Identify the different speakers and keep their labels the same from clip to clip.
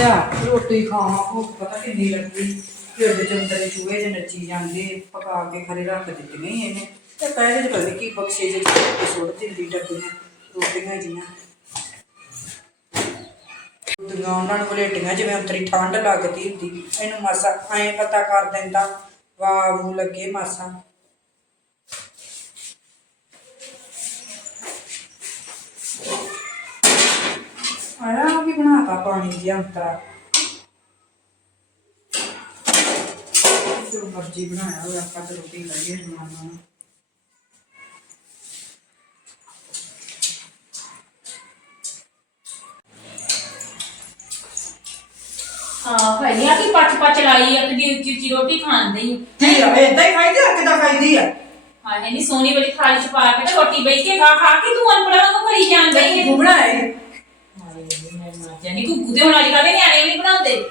Speaker 1: ਲਿਆ, ਰੋਟੀ ਖਾਵਾਂ, ਭੁੱਖ ਪਤਾ ਕਿੰਨੀ ਲੱਗੀ। ਢਿੱਡ ਚ ਅੰਦਰ ਚੂਹੇ ਜਿਹੇ ਨੱਚੀ ਜਾਂਦੇ, ਪਕਾ ਕੇ ਖਰੇ ਰੱਖ ਦਿੱਤੀਆਂ ਹੀ ਇਹਨੇ। ਤੇ ਪਹਿਲੇ ਚ ਪਤਾ ਕੀ ਬਖਸ਼ੇ ਜੇ ਸੁੱਟ ਦਿੰਦੀ ਡੱਬੀਆਂ ਰੋਟੀਆਂ ਜੀਆਂ ਰੋਟੀਆਂ ਉਹਨਾਂ ਨੂੰ ਵਲੇਟੀਆਂ ਜਿਵੇਂ ਅੰਤਰੀ ਠੰਡ ਲੱਗਦੀ ਹੁੰਦੀ, ਇਹਨੂੰ ਮਾਸਾ ਐਂ ਪਤਾ ਕਰ ਦਿੰਦਾ, ਵਾਹ ਵੂ ਲੱਗੇ ਮਾਸਾ। ਆਇਆ ਵੀ ਬਣਾਤਾ ਪਾਣੀ ਦੀ ਅੰਤਰਾ। ਜੋ ਮਰਜ਼ੀ ਬਣਾਇਆ ਹੋਇਆ ਆਪਾਂ ਤਾਂ ਰੋਟੀ ਲਾਈਏ ਜਮਾਨਾ
Speaker 2: ਹਾਂ ਭਾਈ ਆ ਕੀ ਪੱਚ ਪੱਚ ਲਾਈ ਆ ਕਦੀ ਉੱਚੀ ਉੱਚੀ ਰੋਟੀ ਖਾਂਦੇ ਹੀ
Speaker 1: ਕੀ ਆ ਏਦਾਂ ਹੀ ਖਾਈਦੀ ਆ ਕਿਦਾਂ ਖਾਈਦੀ ਆ।
Speaker 2: ਹਾਂ ਹੈ ਨਹੀਂ ਸੋਨੀ ਵਾਲੀ ਥਾਲੀ ਚ ਪਾ ਕੇ ਤੇ ਰੋਟੀ ਬਈ ਕੇ ਖਾ ਖਾ ਕੇ ਤੂੰ ਅਨਪੜਾ ਨੂੰ ਕਰੀ ਜਾਂਦਾ ਹੀ
Speaker 1: ਤੂੰ ਬਣਾਏ
Speaker 2: ਜਾਨੀ ਕੁੱਕੂ ਦੇ ਹੁਣ ਅੱਜ ਕੱਲ੍ਹ ਦੇ ਨਿਆਣੇ ਨਹੀਂ ਬਣਾਉਂਦੇ।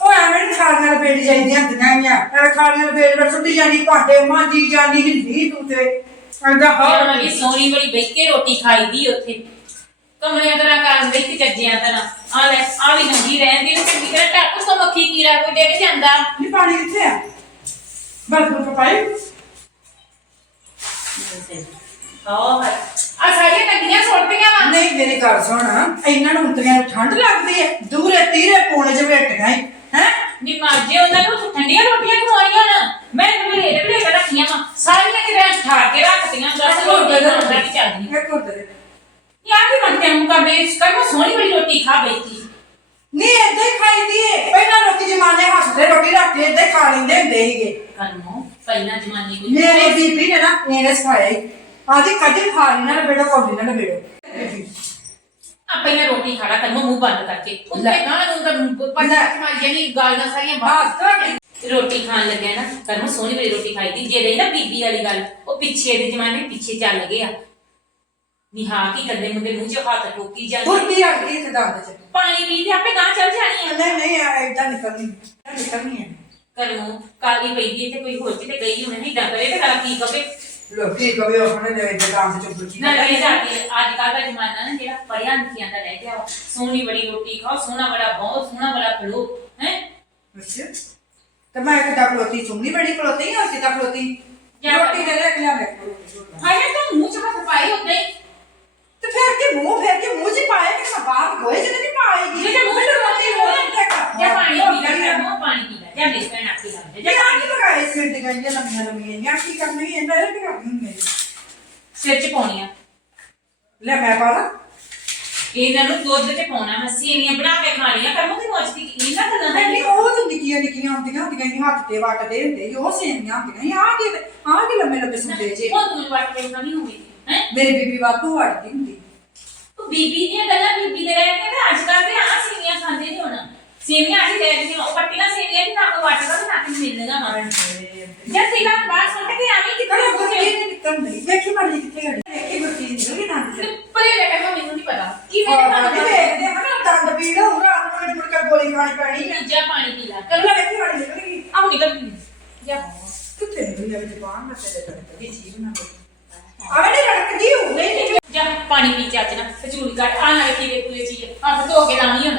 Speaker 1: ਉਹ ਐਵੇਂ ਨੀ ਖਾਣੀਆਂ ਲਪੇਟ ਜਾਂਦੀਆਂ ਹੁੰਦੀਆਂ ਆ ਐਵੇਂ ਖਾਣੀਆਂ ਲਪੇਟ ਵਿੱਚ ਸੁੱਟੀ ਜਾਂਦੀ ਭਾਂਡੇ ਮਾਂਜੀ ਜਾਂਦੀ ਹਿੰਦੀ ਤੂੰ ਤੇ। ਅੰਦਾ
Speaker 2: ਇਹ
Speaker 1: ਹਾਂ।
Speaker 2: ਦੀ ਸੋਨੀ ਵਾਲੀ ਬਈ ਕੇ ਰੋਟੀ ਖਾਈਦੀ ਉੱਥੇ। ਕਮਲਿਆਂ ਤਰ੍ਹਾਂ ਕਰਨ ਕਿ ਚੱਜਿਆਂ ਤਰ੍ਹਾਂ ਆ ਲੈ ਆ ਵੀ ਨੰਗੀ ਰਹਿੰਦੀ ਨੇ ਚੰਗੀ ਤਰ੍ਹਾਂ ਟੱਕ ਸੋ ਮੱਖੀ ਕੀੜਾ ਕੋਈ ਡਿੱਗ ਜਾਂਦਾ।
Speaker 1: ਨੀ ਪਾਣੀ ਕਿੱਥੇ ਆ। ਬਸ ਬਸ ਪਾਈ।
Speaker 2: ਆ ਸਾਰੀਆਂ ਨੰਗੀਆਂ ਸੁੱਟਦੀਆਂ ਵਾ।
Speaker 1: ਨਹੀਂ ਮੇਰੀ ਗੱਲ ਸੁਣ। ਇਹਨਾਂ ਨੂੰ ਉਤਰਿਆਂ ਨੂੰ ਠੰਡ ਲੱਗਦੀ ਹੈ ਦੂਰੇ ਤੀਰੇ ਪੋਣੇ ਚ ਵੇਟੀਆਂ ਹੈ ਹੈ?
Speaker 2: ਨੀ ਮਾਜੇ ਉਹਨਾਂ ਨੂੰ ਠੰਡੀਆਂ ਰੋਟੀਆਂ ਖਵਾਈਆਂ ਨਾ ਮੈਂ ਬਲੇਡ ਬਲੇਡ ਰੱਖੀਆਂ ਵਾ। ਸਾਰੀਆਂ ਕਿਤੇ ਠਾੜ ਕੇ ਰੱਖਤੀਆਂ ਦੱਸ ਰੋਟੀਆਂ ਨਾਲ ਨਹੀਂ ਚੱਲਦੀ
Speaker 1: ਇੱਕ ਹੋਰ ਦੇ ਦੇ।
Speaker 2: ਯਾਰ ਕੀ ਬੰਦੇ ਨੂੰ ਕਰ ਬੇਸ ਕਰ ਮੈਂ ਸੋਹਣੀ ਵਾਲੀ ਰੋਟੀ ਖਾ ਬੈਠੀ।
Speaker 1: ਨਹੀਂ ਏਦਾਂ ਹੀ ਖਾਈਦੀ ਏ। ਪਹਿਲਾਂ ਲੋਕੀ ਜਮਾਨੇ ਹੱਸਦੇ ਰੋਟੀ ਰੱਖ ਕੇ ਏਦਾਂ ਹੀ ਖਾ ਲੈਂਦੇ ਹੁੰਦੇ ਸੀਗੇ।
Speaker 2: ਕਰਮੋ ਪਹਿਲਾਂ ਜਮਾਨੇ ਕੋਈ
Speaker 1: ਮੇਰੇ ਬੀਬੀ ਨੇ ਨਾ ਇਹਨੇ ਸਿਖਾਇਆ ਹੀ ਆਦੀ ਕਦੇ ਖਾ ਲੈਣਾ ਨਾ ਬੇਟਾ ਕੌਲੀ ਨਾ ਬੇੜੋ।
Speaker 2: ਆ ਪਹਿਲਾਂ ਰੋਟੀ ਖਾਣਾ ਕਰਮੋ ਮੂੰਹ ਬੰਦ ਕਰਕੇ। ਉੱਤੇ
Speaker 1: ਲੈ।
Speaker 2: ਗਾਂ ਨੂੰ ਤਾਂ ਪੱਟ
Speaker 1: ਲੈ।
Speaker 2: ਮਾਰ ਜਾਨੀ ਗਾਲਾਂ ਸਾਰੀਆਂ ਬਾਹਰ ਰੋਟੀ ਖਾਣ ਲੱਗਿਆ ਨਾ ਕਰਮੋ ਸੋਹਣੀ ਵਾਲੀ ਰੋਟੀ ਖਾਈ ਦੀ। ਜੇ ਰਹੀ ਨਾ ਬੀਬੀ ਵਾਲੀ ਗੱਲ ਉਹ ਪਿੱਛੇ ਦੇ ਜਮਾਨੇ ਪਿੱਛੇ ਚੱਲ ਗਏ ਆ। ਨੀ ਹਾਂ ਕੀ ਕਰਦੇ ਮੁੰਡੇ ਮੂੰਹ 'ਚ ਹੱਥ ਠੋਕੀ ਜਾਂਦੇ।
Speaker 1: ਬੁਰਕੀ ਆ ਗਈ ਤੇ ਦੰਦ ਚ।
Speaker 2: ਪਾਣੀ ਪੀ ਤੇ ਆਪੇ ਗਾਂ ਚੱਲ ਜਾਣੀ ਆ।
Speaker 1: ਨਹੀਂ ਨਹੀਂ ਏਦਾਂ ਨਿਕਲਣੀ ਏਦਾਂ ਨਿਕਲਣੀ ਹੈ
Speaker 2: ਕਰਮੋ ਕਾਲੀ ਪੈਂਦੀ ਤੇ ਕੋਈ ਹੋਰ ਕਿਤੇ ਗਈ ਹੋਣੀ ਨਹੀਂ ਡੰਗਰੇ ਤੇ ਕਰਾ ਕੀ ਕਵੇ।
Speaker 1: ਲੋਕੀ ਕਵੇ ਆਪਣੇ ਦੇ ਦੰਦ ਚ ਬੁਰਕੀ
Speaker 2: ਨਾ ਰਹੀ ਜਾਂਦੀ। ਅੱਜ ਕੱਲ੍ਹ ਦਾ ਜ਼ਮਾਨਾ ਨਾ ਜਿਹੜਾ ਪੜਿਆ ਲਿਖਿਆ ਦਾ ਰਹਿ ਗਿਆ ਵਾ। ਸੋਹਣੀ ਬੜੀ ਰੋਟੀ ਖਾਓ ਸੋਹਣਾ ਬੜਾ ਬਹੁਤ ਸੋਹਣਾ ਬੜਾ ਖੜੋ ਹੈ?
Speaker 1: ਅੱਛਾ। ਤੇ ਮੈਂ ਕਿਤਾ ਖਲੋਤੀ? ਸੁਣਨੀ ਬੜੀ ਖਲੋਤੀ ਆ ਕਿਤਾ ਖਲੋਤੀ?
Speaker 2: ਜਾਂ-
Speaker 1: ਰੋਟੀ ਦੇ ਲੈ ਲਿਆ ਮੈਂ
Speaker 2: ਆਇਆ ਤਾਂ ਮੂੰਹ ਚ ਹੱਥ ਪਾਈ ਉਦਾਂ ਹੀ।
Speaker 1: ਤੇ ਫਿਰ ਕੇ ਮੂੰਹ ਫਿਰ ਕੇ ਮੂੰਹ ਚ ਪਾਏ ਕਿ ਮੈਂ ਬਾਹਰ ਗੋਏ ਚ ਨਹੀਂ ਪਾਏਗੀ
Speaker 2: ਜਿਹੜੇ ਮੂੰਹ ਚ ਰੋਟੀ ਹੋ
Speaker 1: ਜਾਂ
Speaker 2: ਜਾਂ ਪਾਣੀ ਪੀ ਲੈ ਜਾਂ ਮੂੰਹ ਪਾਣੀ ਪੀ ਜਾਂ ਮੇਰੇ ਪੈਣ ਆਖੀ ਲੱਗ
Speaker 1: ਜੇ
Speaker 2: ਜਾ
Speaker 1: ਆ ਕੀ ਲਗਾਏ ਸਿਰ ਤੇ ਗੰਜੇ ਲੰਮੀਆਂ ਲੰਮੀਆਂ ਜਾਂ ਕੀ ਕਰਨੀ? ਇਹਨਾਂ ਇਹ ਕੀ ਕਰਨੀ ਮੇਰੇ
Speaker 2: ਸਿਰ ਚ ਪਾਉਣੀਆਂ
Speaker 1: ਲੈ ਮੈਂ ਪਾਲਾ
Speaker 2: ਇਹਨਾਂ ਨੂੰ ਦੁੱਧ ਚ ਪਾਉਣਾ ਮੈਂ ਸੇਵੀਆਂ ਬਣਾ ਕੇ ਖਾਣੀਆਂ ਕਰਮੋ ਦੀ ਮੌਜ ਦੀ ਇਹਨਾਂ ਗੱਲਾਂ ਦਾ
Speaker 1: ਨਹੀਂ ਉਹ ਤਾਂ ਨਿੱਕੀਆਂ ਨਿੱਕੀਆਂ ਹੁੰਦੀਆਂ ਹੁੰਦੀਆਂ ਸੀ ਹੱਥ ਤੇ ਵੱਟਦੇ ਹੁੰਦੇ ਸੀ ਉਹ ਸੇਮੀਆਂ ਹੁੰਦੀਆਂ ਸੀ ਆ ਕੀ ਆ ਕੀ ਲੰਮੇ ਲੰਮੇ ਸੁਣਦੇ ਜੇ।
Speaker 2: ਹੁਣ ਤੂੰ ਵੱਟ ਕੇ ਖਾਣੀ ਹੋਵੇ ਹੈ?
Speaker 1: ਮੇਰੀ ਬੀਬੀ ਵਾਧੂ ਵੜਦੀ ਹੁੰਦੀ।
Speaker 2: ਤੂੰ ਬੀਬੀ ਦੀਆਂ ਗੱਲਾਂ ਬੀਬੀ ਦੇ ਰਹਿ ਕੇ ਤੇ ਅੱਜ ਕੱਲ੍ਹ ਤੇ ਆ ਸੇਵੀਆਂ ਖਾਂਦੇ ਨਹੀਂ ਹੁਣ। ਸੇਵੀਆਂ ਅਸੀਂ ਲੈ ਕੇ ਉਹ ਪੱਟੀਆਂ ਸੇਵੀਆਂ ਵੀ ਨਾ ਕੋ ਵੱਟ ਦਾ ਨਾ ਕਿ ਮਿਲਣਗਾ ਮਾਂ ਜਦ ਤੀਲਾ ਬਾਹਰ ਸੁੱਟ ਕੇ ਆਵੀਂ ਕਿ
Speaker 1: ਕਰੇ
Speaker 2: ਕਰੇ
Speaker 1: ਬੁਰਕੀ
Speaker 2: ਬੁਰੇ
Speaker 1: ਨਹੀਂ ਨਿਕਲਦੀ ਵੇਖੀ ਮਰਜ਼ੀ ਕਿੱਥੇ ਗੜੀ ਵੇਖੀ ਬੁਰਕੀ ਨਿਕਲ ਗਈ ਦੰਦ ਚ।
Speaker 2: ਪਰੇ ਲੈ ਕੇ ਮੈਨੂੰ ਨਹੀਂ ਪਤਾ। ਕਿਵੇਂ
Speaker 1: ਹਾਂ
Speaker 2: ਦਾ
Speaker 1: ਨਹੀਂ ਵੇਖਦੇ ਹਾਂ ਦੰਦ ਪੀੜ ਹੋ ਰਾਤ ਨੂੰ ਮੁੜ ਕੇ ਗੋਲੀ ਖਾਣੀ ਪੈਣੀ। ਹੈ
Speaker 2: ਜਾ ਪਾਣੀ ਪੀ ਲੈ।
Speaker 1: ਕਰ ਲੈ ਵੇਖੀ ਮਰਜ਼ੀ ਨਿਕਲ ਗਈ।
Speaker 2: ਆਹ ਨਿਕਲ ਗਈ। ਜਾ
Speaker 1: ਕਿੱਥੇ ਨਿਕਲੀ ਆ ਜਵਾਨ ਮੈਂ ਤੇਰੇ ਤੱਕ ਦੀ ਚੀਜ਼ ਨਾ ਆਵੇ ਨਹੀਂ ਰੜਕਦੀ ਹੋ ਨਹੀਂ
Speaker 2: ਜਾ ਪਾਣੀ ਪੀ ਨਾ ਫਜ਼ੂਲ ਕਰ ਆ ਨਾ ਕੀ ਵੇਖੂ ਇਹ ਚੀਜ਼। ਹੱਥ ਧੋ ਕੇ ਲਾਣੀ ਹੁਣ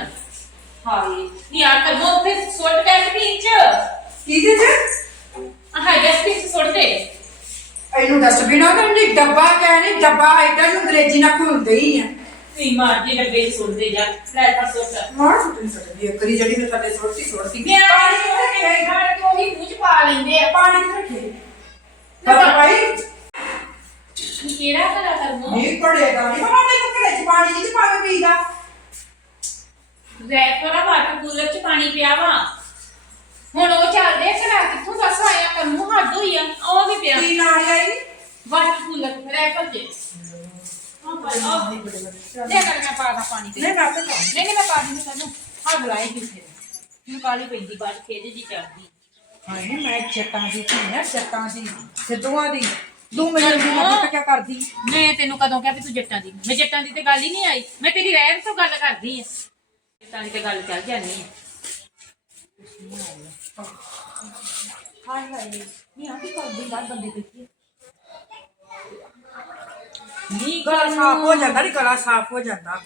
Speaker 2: ਹਾਏ ਨੀ ਆ ਕਰ ਮੋ ਤੇ ਸੁੱਟ ਡਸਟਬਿਨ ਚ
Speaker 1: ਕਿਹਦੇ ਚ
Speaker 2: ਆਹ ਡਸਟਬਿਨ ਸੁੱਟ ਦੇ
Speaker 1: ਇਹਨੂੰ ਡਸਟਬਿਨ ਆ ਕਹਿੰਦੀ ਡੱਬਾ ਕਹਿੰਦੀ ਡੱਬਾ ਐਡਾ ਨੂੰ ਅੰਗਰੇਜ਼ੀ ਨਾਲ ਖੁੱਲਦੇ ਹੀ ਆ।
Speaker 2: ਨੀ ਮਾਰ ਦੇ ਡੱਬੇ ਚ ਸੁੱਟ ਦੇ ਜਾ। ਲੈ ਤਾਂ ਸੁੱਟ
Speaker 1: ਮਾਰ ਸੁੱਟਣੀ ਸਕਦੀ ਹੈ ਕਰੀ ਜਿਹੜੀ ਮੈਂ ਸਾਡੇ ਸੁੱਟਦੀ ਸੁੱਟਦੀ
Speaker 2: ਮੈਂ
Speaker 1: ਪਾਣੀ ਕਿੱਥੇ ਰੱਖੇ
Speaker 2: ਖਾਣ ਤੋਂ ਹੀ ਮੂੰਹ ਚ ਪਾ ਲੈਂਦੇ ਆ।
Speaker 1: ਪਾਣੀ ਕਿੱਥੇ ਰੱਖੇ ਪਤਾ ਭਾਈ?
Speaker 2: ਕਿਹੜਾ ਕਰਾ ਕਰ ਮੋ
Speaker 1: ਨਹੀਂ ਪੜੇਗਾ ਨਹੀਂ। ਬਾਬਾ ਤੈਨੂੰ ਘਰੇ ਚ ਪਾਣੀ ਨਹੀਂ ਪਾ ਕੇ ਪੀਦਾ
Speaker 2: ਰੈਪਰਾ ਵਾਟਰ ਕੂਲਰ ਚ ਪਾਣੀ ਪਿਆ ਵਾ। ਹੁਣ ਉਹ ਚੱਲਦੇ ਆ ਘਰਾਂ ਕਿੱਥੋਂ ਦੱਸ ਆਇਆ ਕਰ ਮੂੰਹ ਹੱਦ ਹੋਈ ਆ। ਉਹ ਵੀ ਪਿਆ।
Speaker 1: ਕੀ ਨਾਲ ਆਈ?
Speaker 2: ਵਾਟਰ ਕੂਲਰ ਰੈਪਰ ਦੇ ਆਹ। ਦੇ ਕਰ ਮੈਂ ਪਾ ਦਾਂ ਪਾਣੀ ਤੇ।
Speaker 1: ਨਹੀਂ ਮੈਂ ਤਾਂ
Speaker 2: ਨਹੀਂ ਨਹੀਂ ਮੈਂ ਪਾ ਦਿੰਦੀ ਤੈਨੂੰ। ਆ ਬੁਲਾਏ ਕਿਸੇ ਨੂੰ ਕਾਲੀ ਪੈਂਦੀ ਬਾਅਦ ਖੇਜ ਜੀ ਚੜਦੀ
Speaker 1: ਹਾਏ ਮੈਂ ਜੱਟਾਂ ਦੀ ਧੀ ਨਾ ਜੱਟਾਂ ਦੀ ਸਿੱਧੂਆਂ ਦੀ। ਤੂੰ ਮੈਨੂੰ ਦੀ ਮਦਦ ਕਿਆ ਕਰਦੀ?
Speaker 2: ਮੈਂ ਤੈਨੂੰ ਕਦੋਂ ਕਿਹਾ ਵੀ ਤੂੰ ਜੱਟਾਂ ਦੀ? ਮੈਂ ਜੱਟਾਂ ਦੀ ਤੇ ਗੱਲ ਹੀ ਨਹੀਂ ਆਈ। ਮੈਂ ਤੇਰੀ ਰਹਿਣ ਤੋਂ ਗੱਲ ਕਰਦੀ ਆ। ਜੱਟਾਂ ਦੀ ਤੇ ਗੱਲ ਚੱਲ ਜਾਣੀ ਆ। ਹਾਏ ਹਾਏ ਨਹੀਂ ਆ ਕੀ ਕਰਦੀ ਬਾਹਰ ਬੰਦੇ ਦੇਖੀ ਨੀ
Speaker 1: ਗਲਾ ਸਾਫ਼ ਹੋ ਜਾਂਦਾ ਨਹੀਂ ਗਲਾ ਸਾਫ਼ ਹੋ ਜਾਂਦਾ।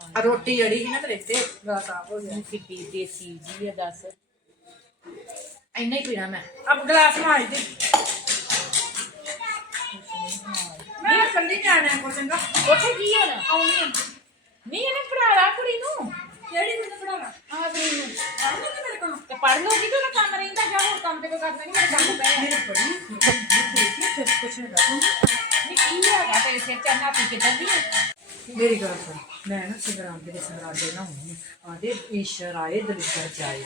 Speaker 1: ਆ ਰੋਟੀ ਜੜੀ ਸੀ ਨਾ ਤੇਰੇ ਤੇ ਗਾ ਸਾਫ਼ ਹੋ ਗਿਆ।
Speaker 2: ਕਿੱਡੀ ਦੇਸੀ ਜੀ ਆ ਦੱਸ। ਇੰਨਾ ਹੀ ਪੀਣਾ ਮੈਂ।
Speaker 1: ਅਬ ਗਲਾਸ ਮਾਰ ਦੇ। ਮੈਂ ਕੱਲੀ ਜਾਣਾ ਕੋ ਚੰਗਾ।
Speaker 2: ਉੱਥੇ ਕੀ ਹੋਣਾ?
Speaker 1: ਆਉਣੀ
Speaker 2: ਨਹੀਂ ਇਹਨੇ ਪੜਾਲਾ ਕੁੜੀ ਨੂੰ।
Speaker 1: ਕਿਹੜੀ ਮੈਨੂੰ ਪੜਾਉਣਾ
Speaker 2: ਆ ਕੁੜੀ ਨੂੰ
Speaker 1: ਆਉਣੀ ਤੇ ਮੇਰੇ ਕੋਲ।
Speaker 2: ਤੇ ਪੜ ਲਓਗੀ ਤਾਂ ਕੰਮ ਰਹਿੰਦਾ ਜਾਂ ਹੋਰ ਕੰਮ ਤੇ ਕੋਈ ਕਰਦਾ ਨਹੀਂ ਮੇਰੇ ਕੰਮ ਪੈ
Speaker 1: ਮੇਰੇ ਫਿਰ ਕੁਛ
Speaker 2: ਨਹੀਂ। ਕੀ ਹੈਗਾ ਤੇਰੇ ਸਿਰ ਚੰਨਾ ਪੀ ਕੇ ਦੱਦੀ
Speaker 1: ਮੇਰੀ ਗੱਲ ਸੁਣ ਮੈਂ ਨਾ ਸੰਗਰਾਮ ਦੇ ਸੰਗਰਾਦੇ ਨਾ ਹੁੰਦੀ ਆਦੇ ਈਸ਼ਰ ਆਏ ਦਲਿੱਦਰ ਜਾਏ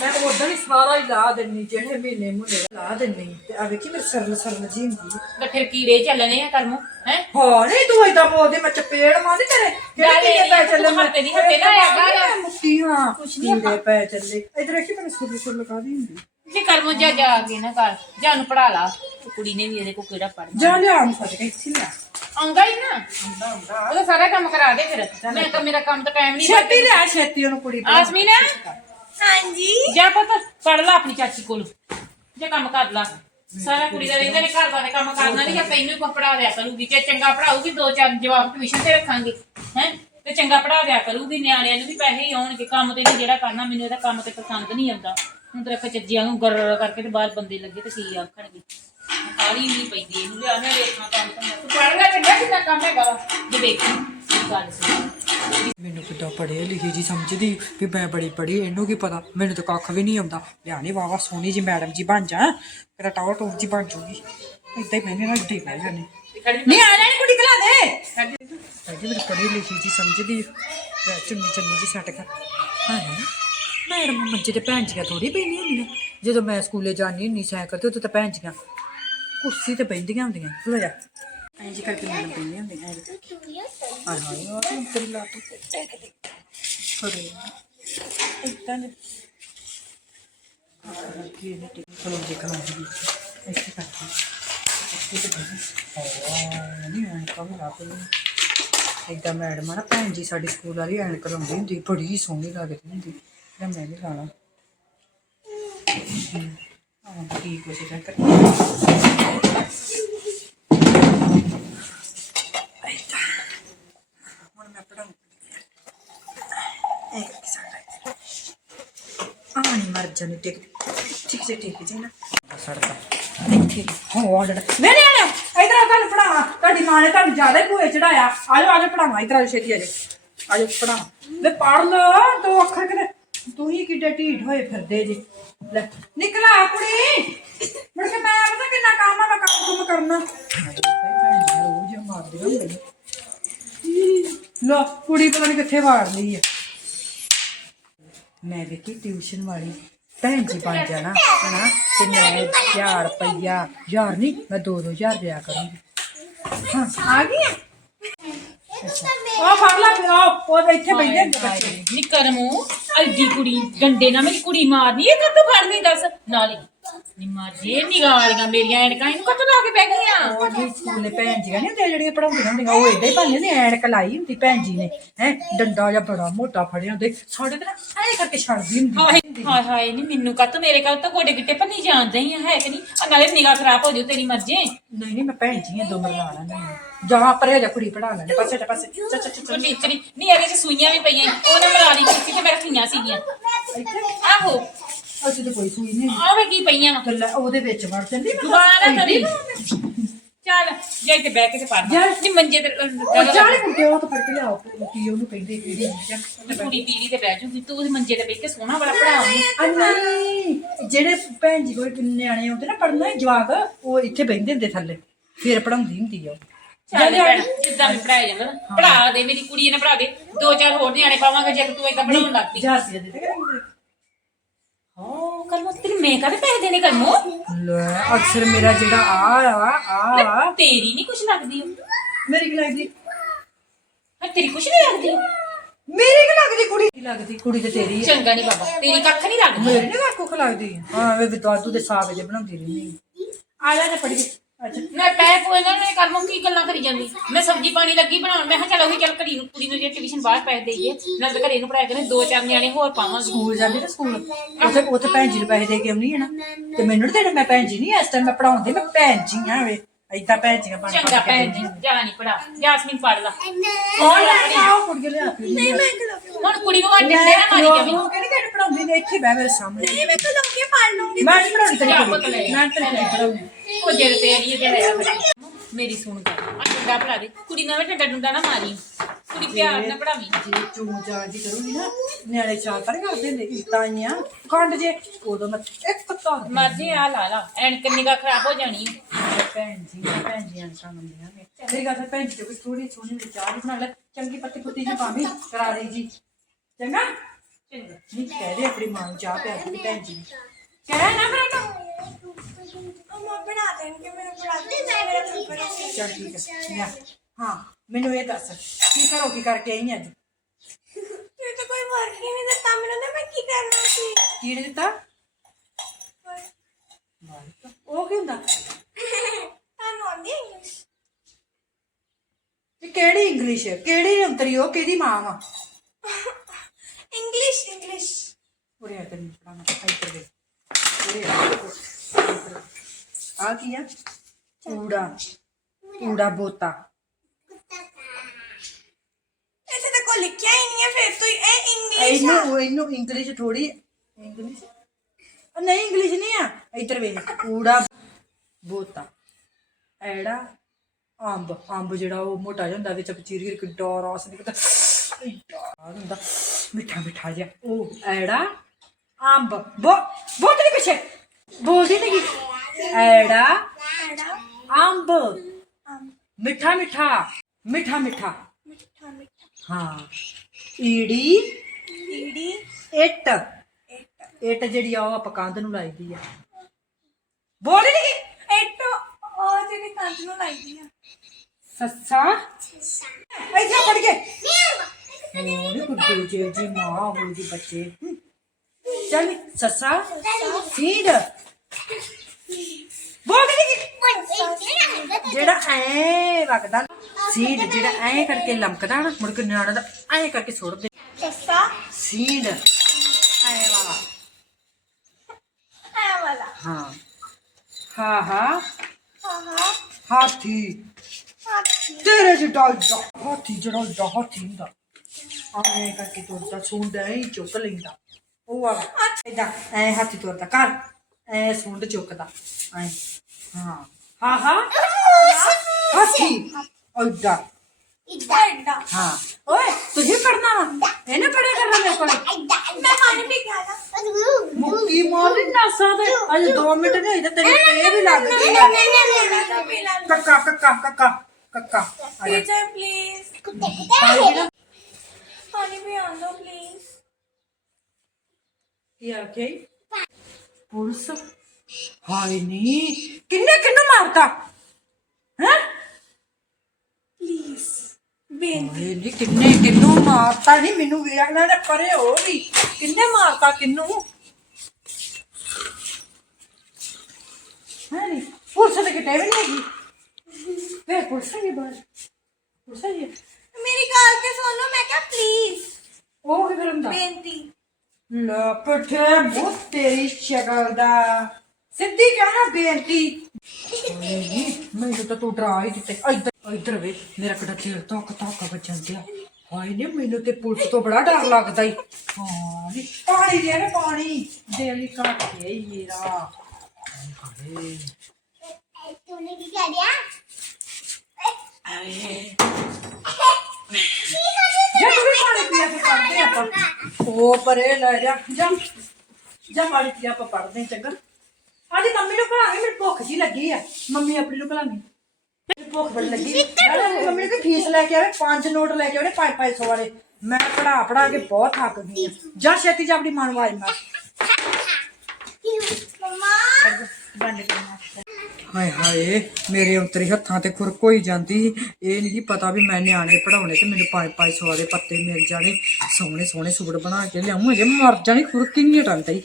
Speaker 1: ਮੈਂ ਉਦੋਂ ਹੀ ਸਾਰਾ ਹੀ ਲਾ ਦਿੰਨੀ ਜਿਹੜੇ ਮਹੀਨੇ ਮੁੰਡੇ ਲਾ ਦਿੰਨੀ ਤੇ ਆ ਵੇਖੀ ਮੇਰੇ ਸਰਲ ਸਰਲ ਜੀ ਹੁੰਦੀ।
Speaker 2: ਤੇ ਫਿਰ ਕੀੜੇ ਚੱਲਣੇ ਆ ਕਰਮੋ। ਹੈ?
Speaker 1: ਹਾਂ ਨਹੀਂ ਤੂੰ ਏਦਾਂ ਬੋਲਦੀ ਮੈਂ ਚਪੇੜ ਮਾਰਦੀ ਤੇਰੇ ਕਿਹੜੇ ਕੀੜੇ ਪੈ
Speaker 2: ਨਹੀਂ,
Speaker 1: ਚੱਲੇ
Speaker 2: ਤੂੰ ਹਫ਼ਤੇ ਦੀ ਹਫ਼ਤੇ ਨਾ ਆਇਆ ਕਰ।
Speaker 1: ਮੈਂ ਮੁੱਕੀ ਹਾਂ ਕੀੜੇ ਪੈ ਚੱਲੇ। ਇਧਰ ਦੇਖੀ ਮੈਨੂੰ ਸੁਰ ਸੁਰ ਲਗਾ ਦੀ ਹੁੰਦੀ।
Speaker 2: ਜੇ ਕਰਮੋ ਜਾ ਜਾ ਕੇ ਨਾ ਕਰ। ਜਾ ਨੂੰ ਪੜਾ ਲਾ। ਕੁੜੀ ਨੇ ਵੀ ਇਹਦੇ ਕੋ ਕਿਹੜਾ ਪੜਨਾ
Speaker 1: ਜਾ ਲਿਆ ਨੂੰ ਫੜ ਕੇ ਇੱਥੇ ਲਿਆ।
Speaker 2: ਆਉਂਦਾ ਹੀ ਨਾ।
Speaker 1: ਆਉਂਦਾ ਆਉਂਦਾ
Speaker 2: ਉਹਦਾ ਸਾਰਾ ਕੰਮ ਕਰਾ ਦੇ ਫਿਰ। ਮੈਂ ਤਾਂ ਮੇਰਾ ਕੰਮ ਤਾਂ ਟਾਈਮ ਨਹੀਂ
Speaker 1: ਛੇਤੀ ਲਿਆ ਛੇਤੀ ਉਹਨੂੰ ਕੁੜੀ।
Speaker 2: ਆਸਮੀਨ? ਹਾਂਜੀ। ਜਾ ਪੁੱਤ ਪੜ ਲਾ ਆਪਣੀ ਚਾਚੀ ਕੋਲ। ਜੇ ਕੰਮ ਕਰ ਲਾ। ਸਾਰਾ ਕੁੜੀ ਦਾ ਰਹਿੰਦੇ ਨੇ ਘਰ ਦਾ ਤੇ ਕੰਮ ਕਰਨਾ ਨਹੀਂ ਜਾਂ ਤੈਨੂੰ ਹੀ ਪੜਾ ਦਿਆ ਕਰੂਗੀ। ਜੇ ਚੰਗਾ ਪੜਾਊਗੀ ਦੋ ਚਾਰ ਜਵਾਬ ਟਿਊਸ਼ਨ ਤੇ ਰੱਖਾਂਗੇ ਹੈ? ਤੇ ਚੰਗਾ ਪੜਾ ਦਿਆ ਕਰੂਗੀ ਨਿਆਣਿਆਂ ਨੂੰ ਵੀ ਪੈਸੇ ਹੀ ਆਉਣਗੇ ਕੰਮ ਤੇ ਨਹੀਂ ਜਿਹੜਾ ਕਰਨਾ ਮੈਨੂੰ ਇਹਦਾ ਕੰਮ ਤੇ ਪਸੰਦ ਨਹੀਂ ਆਉਂਦਾ। ਹੁਣ ਤੇਰਾ ਕਚੱਜੀਆਂ ਨੂੰ ਗਰ ਕਰਕੇ ਤੇ ਬਾਹਰ ਬੰਦੇ ਲੱਗੇ ਤੇ ਕੀ ਆਖਣਗੇ? ਕਾਲੀ ਨਹੀਂ ਪੈਂਦੀ ਇਹਨੂੰ ਵੀ ਆਨੇ ਵੇਖਣਾ ਕੰਮ ਤਾਂ ਤੂੰ ਪੜ ਲੈ ਚੰਗਾ ਕਿੰਨਾ ਕੰਮ ਹੈਗਾ ਵਾ। ਜੇ ਵੇਖੀ ਗੱਲ ਸੁਣ।
Speaker 1: ਮੈਨੂੰ ਕਿੱਦਾਂ ਪੜ੍ਹੇ ਲਿਖੀ ਜੀ ਸਮਝਦੀ, ਵੀ ਮੈਂ ਬੜੀ ਪੜ੍ਹੀ ਇਹਨੂੰ ਕੀ ਪਤਾ? ਮੈਨੂੰ ਤਾਂ ਕੱਖ ਵੀ ਨਹੀਂ ਆਉਂਦਾ। ਲਿਆਣੀ ਵਾਵਾ ਸੋਹਣੀ ਜੀ ਮੈਡਮ ਜੀ ਬਣ ਜਾ ਤੇਰਾ ਟਾਵਰ ਟੂਰ ਜੀ ਬਣ ਜੂਗੀ। ਏਦਾਂ ਹੀ ਮੈਨੇ ਨਾਲ ਡੇ ਬਹਿ ਜਾਣੀ ਨਹੀਂ, ਆ ਜਾਣੀ ਕੁੜੀ ਕਲਾ ਦੇ। ਅਜੀ ਮੇਰੀ ਪੜ੍ਹੀ ਲਿਖੀ ਜੀ ਸਮਝਦੀ, ਤੇ ਚੁੰਨੀ ਚੰਨੀ ਜੀ ਸੱਟ ਕਰ। ਹਾਂ ਮੈਡਮ, ਮੰਜੇ ਤੇ ਭੈਣ ਜੀਆਂ ਥੋੜੀ ਬੈਠੀਆਂ ਹੁੰਦੀਆਂ। ਜਦੋਂ ਮੈਂ ਸਕੂਲੇ ਜਾਂਦੀ ਹੁੰਦੀ ਸਾਈਕਲ ਤੇ ਉਦੋਂ ਤਾਂ ਭੈਣ ਜੀਆਂ ਕੁਰਸੀ ਤੇ ਬੈਠੀਆਂ ਹੁੰਦੀਆਂ। ਖਲੋ ਜਾ। ਐਂ ਕਰਕੇ ਮੈਡਮ ਬੈਠੀਆਂ ਹੁੰਦੀਆਂ ਹਾਂ ਹਾਂ ਉਹ ਤਾਂ ਤੇਰੀ ਲਾਤ ਉੱਤੇ ਟੇਕ ਦੇ ਖੜੇ ਇਦਾਂ ਦੇ। ਕੀ ਨੇ ਟਿਕ। ਚਲੋ, ਜੀ ਕਰਾਂ ਇੱਥੇ ਕਰਕੇ। ਇੱਥੇ ਤੇ ਹਾਂ, ਨਹੀਂ ਹਾਂ ਕੰਮ ਲਾ ਕੋਈ ਇਦਾਂ ਮੈਡਮ ਆ ਭੈਣ ਜੀ ਸਾਡੀ ਸਕੂਲ ਵਾਲੀ ਐਨਕ ਲਾਉਂਦੀ ਹੁੰਦੀ, ਬੜੀ ਸੋਹਣੀ ਲੱਗਦੀ ਹੁੰਦੀ। ਤੇ ਮੈਂ ਵੀ ਲਾਣਾ ਹਾਂ ਕੀ ਕੁਛ ਕਰ ਏਦਾਂ। ਹੁਣ ਮੈਂ ਪੜਾਉਂਗੀ ਇੱਕ ਕਿਸਾਨ ਆਣੀ ਮਰ ਜਾਣੀ ਟਿਕ ਠੀਕ ਸੇ ਟਿਕ ਜੀ ਨਾ ਸੜਦਾ ਇੱਥੇ ਹੋ ਆਡੜ ਮੈਂ ਨਹੀਂ ਆਣਾ ਇਧਰ ਆ ਤੁਹਾਨੂੰ ਪੜਾਵਾਂ ਤੁਹਾਡੀ ਮਾਂ ਨੇ ਤੁਹਾਨੂੰ ਜ਼ਿਆਦਾ ਹੀ ਭੂਏ ਚੜਾਇਆ ਆਜੋ ਆਜੋ ਪੜਾਵਾਂ ਇਧਰ ਆਜੋ, ਛੇਤੀ ਆਜੋ। ਆਜੋ ਪੜਾਵਾਂ ਲੈ ਪੜ ਲੋ, ਦੋ ਅੱਖਰ ਕਿਤੇ। ਤੂੰ ਹੀ ਕਿੱਡੇ ਢੀਠ ਹੋਏ ਫਿਰਦੇ ਜੇ। ਲੈ, ਨਿਕਲਾ ਕੁੜੀ। ਮੁੜ ਕੇ ਮੈਂ ਪਤਾ ਕਿੰਨਾ ਕੰਮ ਆ, ਮੈਂ ਕੰਮ ਕੁਮ ਕਰਨਾ। ਹਾਏ ਭੈਣ ਜੀ ਰੋਜ਼ ਮਾਰਦੀ ਹੁੰਦੀ ਲੋ, ਕੁੜੀ ਪਤਾ ਨਹੀਂ ਕਿੱਥੇ ਵਾੜ ਲਈ ਹੈ ਮੈਂ ਵੇਖੀ ਟਿਊਸ਼ਨ ਵਾਲੀ। ਭੈਣ ਜੀ ਬਣ ਜਾਣਾ, ਹਨਾ? ਤੇ ਮੈਂ 1000 ਰੁਪਈਆ, ਹਜ਼ਾਰ ਨਹੀਂ, ਮੈਂ 2-2000 ਦਿਆ ਕਰੂੰਗੀ। ਹਾਂ, ਆ ਗਈ ਆ ਉਹ ਫੜ ਲਾ ਉਹ ਉਹ ਇੱਥੇ ਬੈਠੇ ਹੁੰਦੇ ਬੱਚੇ।
Speaker 2: ਨੀ ਕਰਮੋ, ਐਡੀ ਕੁੜੀ, ਡੰਡੇ ਨਾਲ ਮੇਰੀ ਕੁੜੀ ਮਾਰਨੀ ਇਹ ਕਦੋਂ ਫੜਨੀ ਦੱਸ। ਨਾਲੇ ਨੀ ਮਾਜੇ ਨਿਗਾਲੀਆਂ ਮੇਰੀਆਂ ਐਨਕਾਂ ਇਹਨੂੰ ਕਦੋਂ ਲਾ ਕੇ ਬਹਿ ਗਈਆਂ?
Speaker 1: ਉਹ ਜੀ ਸਕੂਲੇ ਭੈਣ ਜੀਆਂ ਨਹੀਂ ਹੁੰਦੀਆਂ ਜਿਹੜੀਆਂ ਪੜਾਉਂਦੀਆਂ ਹੁੰਦੀਆਂ ਉਹ ਇਦਾਂ ਹੀ ਭਾਵੇਂ ਨੇ ਐਨਕ ਲਾਈ ਹੁੰਦੀ ਭੈਣ ਜੀ ਨੇ ਹੈ ਡੰਡਾ ਜਾਂ ਬੜਾ ਮੋਟਾ ਫੜਿਆ ਹੁੰਦੇ ਸਾਡੇ ਤੇ ਨਾ ਐ ਕਰਕੇ ਛੱਡਦੀ ਹੁੰਦੀ
Speaker 2: ਹਾਏ ਹਾਏ ਹਾਏ ਨੀ ਮੈਨੂੰ ਕੱਤ ਮੇਰੇ ਕੱਲ ਤਾਂ ਗੋਡੇ ਗਿੱਟੇ ਭੰਨੀ ਜਾਂਦੇ ਹੀ ਆ, ਹੈ ਕਿ ਨਹੀਂ ਆ ਨਾਲੇ ਨਿਗਾਹ ਖਰਾਬ ਹੋ ਜਾਊ ਤੇਰੀ ਮਰਜ਼ੀ।
Speaker 1: ਨਹੀਂ ਨਹੀਂ ਮੈਂ ਭੈਣ ਜੀ ਦੋ ਮਰ ਲਾ ਲੈਣਾ ਜਾਂ ਪਰੇ ਜਾ ਕੁੜੀ ਪੜਾ ਲੈਣੇ ਪਾਸੇ ਜਾ ਪਾਸੇ ਚੱਲ ਚੱਲ ਚੱਲ
Speaker 2: ਉਹ ਟੀਚਰੀ ਨਹੀਂ ਇਹਦੇ ਚ ਸੂਈਆਂ ਵੀ ਪਈਆਂ ਈ। ਉਹ ਨਾ ਮਰਾਲੀ ਕੀਤੀ ਤੇ ਮੈਂ ਰੱਖੀਆਂ ਸੀਗੀਆਂ। ਆਹੋ।
Speaker 1: ਅਸੀਂ ਤਾਂ ਕੋਈ ਸੂਈ ਨਹੀਂ।
Speaker 2: ਆਵੇ ਕੀ ਪਈਆਂ ਵਾ।
Speaker 1: ਗੱਲਾਂ ਉਹਦੇ ਵਿੱਚ ਵੜ ਜਾਂਦੀ ਮੈਂ
Speaker 2: ਦੁਬਾਰਾ ਕਰੀ। ਚੱਲ ਜੇ ਤੇ ਬਹਿ ਕੇ ਤੇ ਪੜ ਨਹੀਂ ਮੰਜੇ ਤੇ
Speaker 1: ਉਹ ਚਾਲੀ ਕੁੱਤੇ ਉਹ ਤਾਂ ਫੜ ਕੇ ਲਿਆਓ। ਕੀ ਉਹਨੂੰ ਕਹਿੰਦੇ ਕਿਹੜੀ ਚੀਜ਼
Speaker 2: ਕੁੜੀ ਪੀੜੀ ਤੇ ਬਹਿ ਜੂਗੀ। ਤੂੰ ਉਹਦੇ ਮੰਜੇ ਤੇ ਬਹਿ ਕੇ ਸੋਹਣਾ ਬੜਾ ਪੜਾਉਂਦੀ
Speaker 1: ਆ ਨਹੀਂ ਜਿਹੜੇ ਭੈਣ ਜੀ ਕੋਈ ਨਿਆਣੇ ਆਉਂਦੇ ਨਾ ਪੜਨਾ ਜਵਾਕ ਉਹ ਇੱਥੇ ਬੈਠਦੇ ਹੁੰਦੇ ਥੱਲੇ। ਫਿਰ ਪੜਾਉਂਦੀ ਹੁੰਦੀ ਆ ਉਹ।
Speaker 2: ਚੱਲ ਭੈਣਾ ਜਿੱਦਾਂ ਵੀ ਪੜਾਇਆ ਜਾਂਦਾ ਨਾ ਪੜਾ ਦੇ ਮੇਰੀ ਕੁੜੀ ਨੇ ਪੜਾ ਦੇ। ਦੋ ਚਾਰ ਹੋਰ ਨਿਆਣੇ ਪਾਵਾਂਗੇ ਜੇ ਤੂੰ ਏਦਾਂ ਪੜਾਉਣ ਲੱਗ ਪਈ।
Speaker 1: ਦੇ ਕਰਾਂਗੇ।
Speaker 2: ਹਾਂ ਤੇਰੀ ਮੈਂ ਕਾਹਦੇ ਪੈਸੇ ਦੇਣੇ ਕਰਮੋ
Speaker 1: ਲੈ ਅਕਸਰ ਮੇਰਾ ਜਿਹੜਾ ਆ ਆ ਆ ਆ।
Speaker 2: ਤੇਰੀ ਨਹੀਂ ਕੁਛ ਲੱਗਦੀ। ਉਹ
Speaker 1: ਮੇਰੀ ਕੀ ਲੱਗਦੀ?
Speaker 2: ਹਾਂ ਤੇਰੀ ਕੁਛ ਨਹੀਂ ਲੱਗਦੀ। ਉਹ।
Speaker 1: ਮੇਰੀ ਕੀ ਲੱਗਦੀ ਕੁੜੀ? ਕੀ ਲੱਗਦੀ? ਕੁੜੀ ਤੇ ਤੇਰੀ ਆ।
Speaker 2: ਚੰਗਾ ਨਹੀਂ ਬਾਬਾ ਤੇਰੀ ਕੱਖ ਨਹੀਂ ਲੱਗਦੀ।
Speaker 1: ਮੇਰੀ ਨਹੀਂ ਕੁੱਖ ਲੱਗਦੀ। ਹਾਂ ਵੇ ਵਿਦਾਦੂ ਦੇ ਸਾਗ ਜੇ ਬਣਾਉਂਦੀ ਰਹਿੰਦੀ। ਆ ਤੇ ਪੜੀ ਅੱਛਾ
Speaker 2: ਮੈਂ ਪੈ ਪੋਏ ਨਾ ਮੈਂ ਕਰਮੋ ਕੀ ਗੱਲਾਂ ਕਰੀ ਜਾਂਦੀ? ਮੈਂ ਸਬਜ਼ੀ ਪਾਣੀ ਲੱਗੀ ਬਣਾਉਣ ਮੈਂ ਕਿਹਾ ਚਲ ਉਹੀ ਚੱਲ ਘੜੀ ਨੂੰ ਕੁੜੀ ਨੂੰ ਜੇ ਟਿਊਸ਼ਨ ਬਾਹਰ ਪੈਸੇ ਦੇਈਏ ਨਾਲ ਤਾਂ ਘਰੇ ਨੂੰ ਪੜਾਇਆ ਕਰੇ ਦੋ ਚਾਰ ਨਿਆਣੇ ਹੋਰ ਪਾਵਾਂਗੇ।
Speaker 1: ਸਕੂਲ ਜਾਂਦੀ ਨਾ ਸਕੂਲ। ਉੱਥੇ ਉੱਥੇ ਭੈਣ ਜੀ ਨੂੰ ਪੈਸੇ ਦੇ ਕੇ ਆਉਣੀ ਹੈ ਨਾ। ਤੇ ਮੈਨੂੰ ਨੀ ਦੇਣੇ ਮੈਂ ਭੈਣ ਜੀ ਨਹੀਂ ਇਸ ਟਾਈਮ ਮੈਂ ਪੜਾਉਂਦੀ ਮੈਂ ਭੈਣ ਜੀ ਆ ਵੇ। ਏਦਾਂ ਭੈਣ ਜੀਆਂ ਬਣ
Speaker 2: ਚੰਗਾ ਭੈਣ ਜੀ ਜਾ ਨਹੀਂ ਪੜਾ ਜਾਸਮੀਨ ਪੜ ਲਾ।
Speaker 1: ਕੌਣ ਲੈ ਆਓ ਕੁੜੀ ਲਿਆ ਨਹੀਂ ਮੈਂ
Speaker 2: ਹੁਣ ਕੁੜੀ ਨੂੰ ਆ ਡੰਡੇ ਨਾ ਮਾਰੀ ਜਾਵੀਂ
Speaker 1: ਉਹ ਕਹਿੰਦੀ ਕਿ ਪੜਾਉਂਦੀ ਨੇ ਇੱਥੇ ਬਹਿ ਮੇਰੇ ਸਾਹਮਣੇ।
Speaker 3: ਨਹੀਂ ਮੈਂ ਕਲਮਕੇ ਪੜ ਲੂੰਗੀ
Speaker 1: ਮੈਂ ਪੜਾਉਂਦੀ ਤੇਰੀ
Speaker 2: ਜਾ
Speaker 1: ਕੁੜੀ।
Speaker 2: ਲੈ।
Speaker 1: ਮੈਂ ਤੇਰੀ ਕੁੜੀ ਪੜਾਉਂਦੀ
Speaker 2: ਉਹ ਜਿਹੜੇ ਤੇ ਅੜੀਏ ਤੇ ਹੈ। ਮੇਰੀ ਸੁਣ ਗੱਲ। ਆ ਡੰਡਾ ਪੜਾ ਦੇ। ਕੁੜੀ ਨਾਲ ਵੀ ਡੰਡਾ ਡੁੰਡਾ ਨਾ ਮਾਰੀ। ਕੁੜੀ ਪਿਆਰ ਨਾਲ ਪੜਾਵੀਂ
Speaker 1: ਜੇ ਚੂੰ ਜਾ ਜੀ ਕਰੂੰਗੀ ਨਾ ਨਿਆਣੇ ਚਾਹ ਕਰ ਕਰਦੇ ਨੇ ਇਤਾਈਆਂ ਕੰਡ ਜੇ ਉਦੋਂ ਮੈਂ ਇੱਕ ਤਾਂ
Speaker 2: ਮਰਜ਼ੀ ਆ ਲਾ ਲਾ। ਐਨਕ ਨਿਗਾਹ ਖਰਾਬ ਹੋ ਜਾਣੀ। ਆ।
Speaker 1: ਭੈਣ ਜੀ ਭੈਣ ਜੀ ਅੰਸਾਂ ਮੰਦੀਆਂ ਨੇ। ਇਹ ਗੱਲ ਭੈਣ ਜੀ ਕੋਈ ਥੋੜੀ ਸੋਹਣੀ ਚਾਹ ਬਣਾ ਲੈ। ਚੰਗੀ ਪੱਤੀ ਪੁੱਤੀ ਜੀ ਪਾਵੀਂ ਕਰਾਰੀ ਜੀ। ਚੰਗਾ?
Speaker 2: ਚੰਗਾ।
Speaker 1: ਨਹੀਂ ਕਹਿ ਦੇ ਆਪਣੀ ਮਾਂ ਨੂੰ ਚਾਹ ਪਿਆ ਦੀ ਭੈਣ ਜੀ ਨੂੰ। ਕਹਿ ਨਾ ਫਿਰ
Speaker 3: ਅਮਾ ਬਣਾ ਦੇਣਗੇ ਮੈਨੂੰ ਬਣਾ ਦੇ ਮੇਰਾ ਪੇਪਰ ਹੈ
Speaker 1: ਚੱਲ ਠੀਕ ਹੈ। ਲਿਆ। ਹਾਂ। ਮੈਨੂੰ ਇਹ ਦੱਸ ਕੀ ਕਰੋ ਕੀ ਕਰਕੇ ਆਈ ਅੱਜ?
Speaker 3: ਤੇ ਤਾਂ ਕੋਈ ਵਰਕ ਹੀ ਨਹੀਂ ਦਿੱਤਾ ਮੈਨੂੰ ਤਾਂ ਮੈਂ ਕੀ ਕਰਨਾ ਸੀ?
Speaker 1: ਕੀ ਨੇ ਦਿੱਤਾ ਉਹ ਕੀ ਹੁੰਦਾ?
Speaker 3: ਤੁਹਾਨੂੰ ਆਉਂਦੀ ਇੰਗਲਿਸ਼
Speaker 1: ਇਹ ਕਿਹੜੀ ਇੰਗਲਿਸ਼ ਕਿਹੜੀ ਅੰਤਰੀ ਉਹ ਕਿਹਦੀ ਮਾਂ ਵਾ?
Speaker 3: ਇੰਗਲਿਸ਼ ਇੰਗਲਿਸ਼
Speaker 1: ਉਰੇ ਆ ਤੈਨੂੰ ਪੜਾਉਣਾ ਇੱਧਰ ਦੇ ਉਰੇ ਆ ਆ ਕੀ ਆ? ਊੜਾ ਊੜਾ ਬੋਤਾ।
Speaker 3: ਇੱਥੇ ਤਾਂ ਕੋਈ ਲਿਖਿਆ ਹੀ ਨਹੀਂ ਹੈ ਫਿਰ ਤੋਂ ਇਹ ਇੰਗਲਿਸ਼ ਆ।
Speaker 1: ਇਹਨੂੰ ਇਹਨੂੰ ਇੰਗਲਿਸ਼ ਥੋੜੀ ਇੰਗਲਿਸ਼ ਆ, ਨਹੀਂ ਇੰਗਲਿਸ਼ ਨਹੀਂ ਆ। ਇੱਧਰ ਵੇਖ। ਊੜਾ ਬੋਤਾ। ਐੜਾ ਅੰਬ। ਅੰਬ ਜਿਹੜਾ ਉਹ ਮੋਟਾ ਜਿਹਾ ਹੁੰਦਾ ਵਿੱਚ ਚੀਰੀ ਕਿ ਡੋਰਸ ਨਹੀਂ ਪਤਾ ਏਡਾ ਹੁੰਦਾ। ਮਿੱਠਾ ਮਿੱਠਾ ਜਿਹਾ। ਉਹ ਐੜਾ ਅੰਬ। ਬੋ ਬੋ ਤੇਰੇ ਪਿੱਛੇ। ਬੋਲਦੀ ਨਹੀਂ ਐੜਾ
Speaker 3: ਐੜਾ
Speaker 1: ਅੰਬ। ਮਿੱਠਾ ਮਿੱਠਾ ਮਿੱਠਾ ਮਿੱਠਾ।
Speaker 3: ਮਿੱਠਾ ਮਿੱਠਾ।
Speaker 1: ਹਾਂ। ਈੜੀ।
Speaker 3: ਈੜੀ।
Speaker 1: ਇੱਟ। ਇੱਟ। ਜਿਹੜੀ ਆ ਉਹ ਆਪਾਂ ਕੰਧ ਨੂੰ ਲਾਈਦੀ ਆ। ਬੋਲ ਨਹੀਂ
Speaker 3: ਇੱਕ ਉਹ ਜਿਹੜੀ ਕੰਧ ਨੂੰ ਲਾਈਦੀ ਆ।
Speaker 1: ਸੱਸਾ। ਇੱਥੇ ਪੜ ਕੇ। ਹੋਰ ਗੁੱਡੂ ਜੀ ਜੀ ਮਾਂ ਹੋ ਜੀ ਬੱਚੇ। ਚੱਲ ਸੱਸਾ। ਫੀਡ ਜਿਹੜਾ ਐ ਵਗਦਾ ਸੀਡ ਜਿਹੜਾ ਐ ਕਰਕੇ ਲਮਕਦਾ ਨਾ ਮੁੜ ਕੇ ਨਿਆਣਾ ਦਾ ਐ ਕਰਕੇ ਸੁੱਟ ਦੇ
Speaker 3: ਸੱਸਾ
Speaker 1: ਸੀਡ। ਐ ਵਾਲਾ।
Speaker 3: ਐ ਵਾਲਾ।
Speaker 1: ਹਾਂ। ਹਾਂ ਹਾਂ।
Speaker 3: ਹਾਂ ਹਾਂ।
Speaker 1: ਹਾਥੀ। ਤੇਰੇ ਜਿਹਾ ਏਡਾ ਹਾਥੀ ਜਿਹੜਾ ਹਾਥੀ ਹੁੰਦਾ। ਐ ਕਰਕੇ ਤੁਰਦਾ ਸੁੰਡ ਐ ਚੁੱਕ ਲੈਂਦਾ। ਉਹ ਵਾਲਾ। ਏਦਾਂ ਐ ਹਾਥੀ ਤੁਰਦਾ। ਕਰ। ਐ ਸੁੰਡ ਚੁੱਕਦਾ ਐ ਹਾਂ ਹਾਂ ਹਾਂ ਹਾਥੀ ਏਡਾ
Speaker 3: ਐਡਾ
Speaker 1: ਹਾਂ ਓਏ ਤੁਝੇ ਪੜਨਾ ਵਾ ਇਹਨੇ ਪੜਿਆ ਕਰਨਾ ਮੇਰੇ ਕੋਲ
Speaker 3: ਮੈਂ ਪਾਣੀ ਪੀ ਗਿਆ ਨਾ
Speaker 1: ਮੁੱਕੀ ਮਾਰੀ ਨਾਸਾ ਦੇ ਅਜੇ 2 ਮਿੰਟ ਨਹੀਂ ਹੋਏ ਤੇ ਤੇਰੀ ਤੇ ਵੀ ਲੱਗ ਗਈ ਆ ਕੱਕਾ ਕੱਕਾ ਕੱਕਾ ਕੱਕਾ ਆ ਜਾ।
Speaker 3: ਟੀਚਰ ਪਲੀਜ਼
Speaker 1: ਪਾਣੀ ਪੀਣਾ?
Speaker 3: ਪਾਣੀ ਵੀ
Speaker 1: ਪੁਲਿਸ? ਹਾਏ ਨੀ ਕਿੰਨੇ ਕਿੰਨੂੰ ਮਾਰਤਾ? ਹੈ?
Speaker 3: ਪਲੀਜ਼ ਬੇਨ
Speaker 1: ਹਾਏ ਨੀ ਕਿੰਨੇ ਕਿੰਨੂੰ ਮਾਰਤਾ ਨਹੀਂ ਮੈਨੂੰ ਵੇਖਣਾ ਤੇ ਪਰੇ ਹੋ ਵੀ ਕਿੰਨੇ ਮਾਰਤਾ ਕਿੰਨੂੰ? ਹੈ ਨੀ ਪੁਲਿਸ ਤੇ ਕਿਤੇ ਵੀ ਨਹੀਂ ਵੇ ਪੁਲਿਸ ਹੈ ਬਾਹਰ? ਪੁਲਿਸ ਹੈ?
Speaker 3: ਮੇਰੀ ਗੱਲ ਤੇ ਸੁਣ ਲਓ ਮੈਂ ਕਿਹਾ ਪਲੀਜ਼
Speaker 1: ਉਹ ਕੀ ਕਰਦਾ
Speaker 3: ਬੇਨਤੀ।
Speaker 1: ਲੈ ਪਠੇ ਮੂੰਹ ਤੇਰੀ ਸ਼ਕਲ ਦਾ। ਸਿੱਧੀ ਕਹਿਣਾ ਬੇਨਤੀ। ਨਹੀਂ ਮੈਨੂੰ ਤਾਂ ਤੂੰ ਡਰਾ ਹੀ ਦਿੱਤੇ। ਇੱਧਰ ਇੱਧਰ ਵੇ ਮੇਰਾ ਕਿਹੜਾ ਦਿਲ ਧੱਕ ਧੱਕ ਵੱਜਣ ਦਿਆ ਹਾਏ ਨੇ ਮੈਨੂੰ ਤੇ ਪੁਲਿਸ ਤੋਂ ਬੜਾ ਡਰ ਲੱਗਦਾ ਈ। ਹਾਂ ਨੀ ਪਾਣੀ ਦੇ ਨੇ ਪਾਣੀ। ਦਿਲ ਹੀ ਘੱਟ ਗਿਆ ਈ ਮੇਰਾ। ਹਾਏ ਹਾਏ
Speaker 3: ਤੂਨੇ ਕੀ ਕਰਿਆ
Speaker 1: ਜਾ ਤੂੰ ਵੀ ਪਾਣੀ ਪੀਆ ਕੇ ਪੜਦੇ ਆਪਾਂ ਉਹ ਪਰੇ ਲੈ ਜਾ ਜਾ। ਜਾ ਪਾਣੀ ਪੀਆ ਆਪਾਂ ਪੜਦੇ ਆਂ, ਚੰਗਾ ਆਦੀ ਮੰਮੀ ਨੂੰ ਭਲਾਂਗੇ ਮੈਨੂੰ ਭੁੱਖ ਜੀ ਲੱਗੀ ਆ। ਮੰਮੀ ਆਪਣੀ ਨੂੰ ਭਲਾਂਗੇ ਮੈਨੂੰ ਭੁੱਖ ਬੜੀ ਲੱਗੀ। ਨਾਲੇ ਮੰਮੀ ਨੇ ਕਿ ਫੀਸ ਲੈ ਕੇ ਆਵੇ ਪੰਜ ਨੋਟ ਲੈ ਕੇ ਆਵੇ 5-500 ਵਾਲੇ। ਮੈਂ ਪੜਾ ਪੜਾ ਕੇ ਬਹੁਤ ਥੱਕ ਗਈ ਆ। ਜਾ ਛੇਤੀ ਜਾ ਆਪਣੀ ਮਾਂ ਨੂੰ ਆਵਾਜ਼ ਮਾਰ।
Speaker 3: ਮਮਾ।
Speaker 1: ਬੰਦ ਕਰਨਾ। ਹਾਏ ਹਾਏ, ਮੇਰੇ ਉਤਰੀ ਹੱਥਾਂ ਤੇ ਖੁਰਕ ਹੋਈ ਜਾਂਦੀ ਇਹ ਨਹੀਂ ਪਤਾ ਵੀ ਮੈਂ ਨਿਆਣੇ ਪੜਾਉਣੇ ਤੇ ਮੈਨੂੰ 5-500 ਵਾਲੇ ਪੱਤੇ ਮਿਲ ਜਾਣੇ। ਸੋਹਣੇ ਸੋਹਣੇ ਸੂਟ ਬਣਾ ਕੇ ਲਿਆਉਂ ਅਜੇ ਮਰ ਜਾਣੀ ਖੁਰਕ ਹੀ ਨਹੀਂ ਹਟਾਂਦਾ ਹੀ